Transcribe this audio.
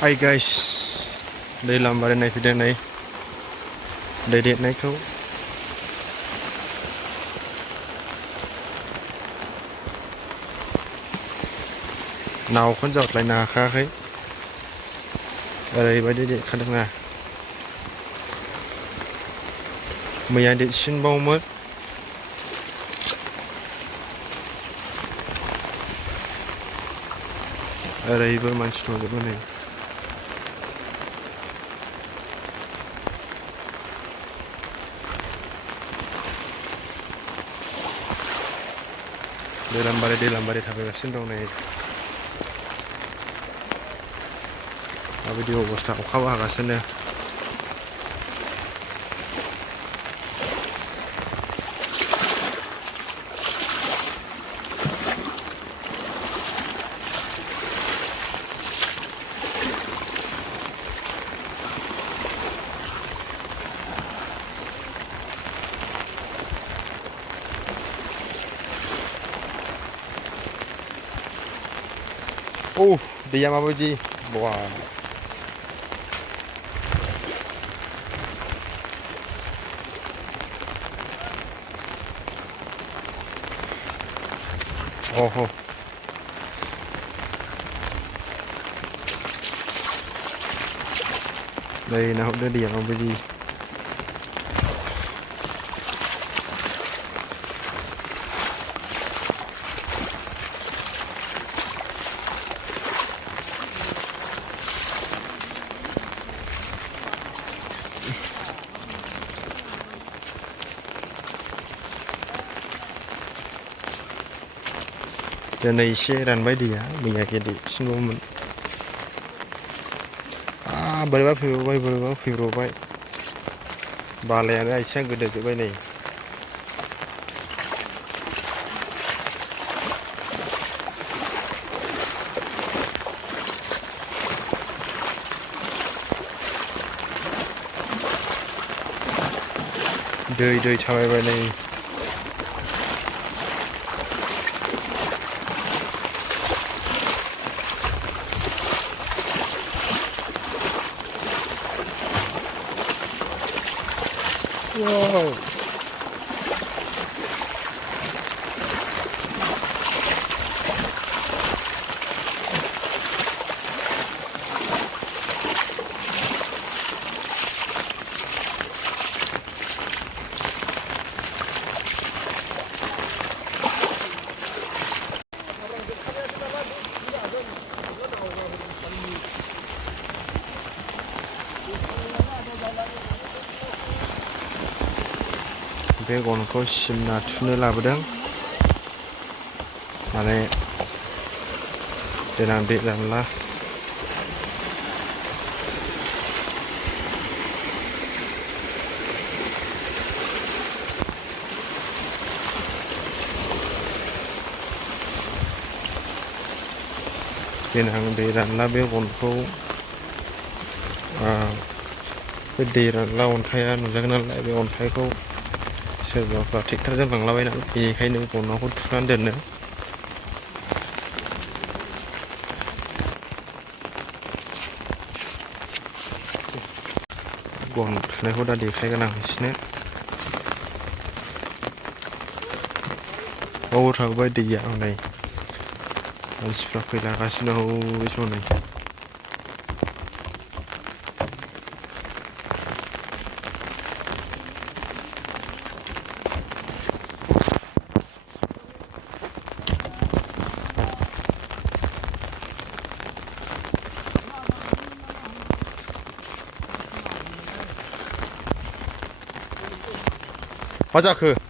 Hi guys, đây làm bài này video này để điện này không nào con giọt lại nà kha khấy ở đây bài điện khăn đằng à mình ăn điện xin bao mất ở đây với mình store cái bên này đây làm bài thằng xin đâu này video bos tak kau agak sana diam apa ji wah oh đây nào đưa điểm vào cái gì giờ này xe đàn bay đi á mình nhà kia đi xin lỗi mình berapa phiêu bay ba lẻ đấy sang cái đợt bay này đời chào bay này wow bे गनखौ सिमना थुनो लाबोदों माने देनां दै रानला बे गनखौ बे दै रानला अन्थाइआ नुजागोन नालाय बे अन्थाइखौ सोरबाफ्रा ट्रेक्टरजों लांलाबायनानै बेनिखायनो गनखौ थुनानै दोनो गन थुनायखौ दा देखायगोन आं बिसोरनो बाव थाबाय दैया नै मानसिफ्रा फैलागासिनो बे समाव नै मा जाखो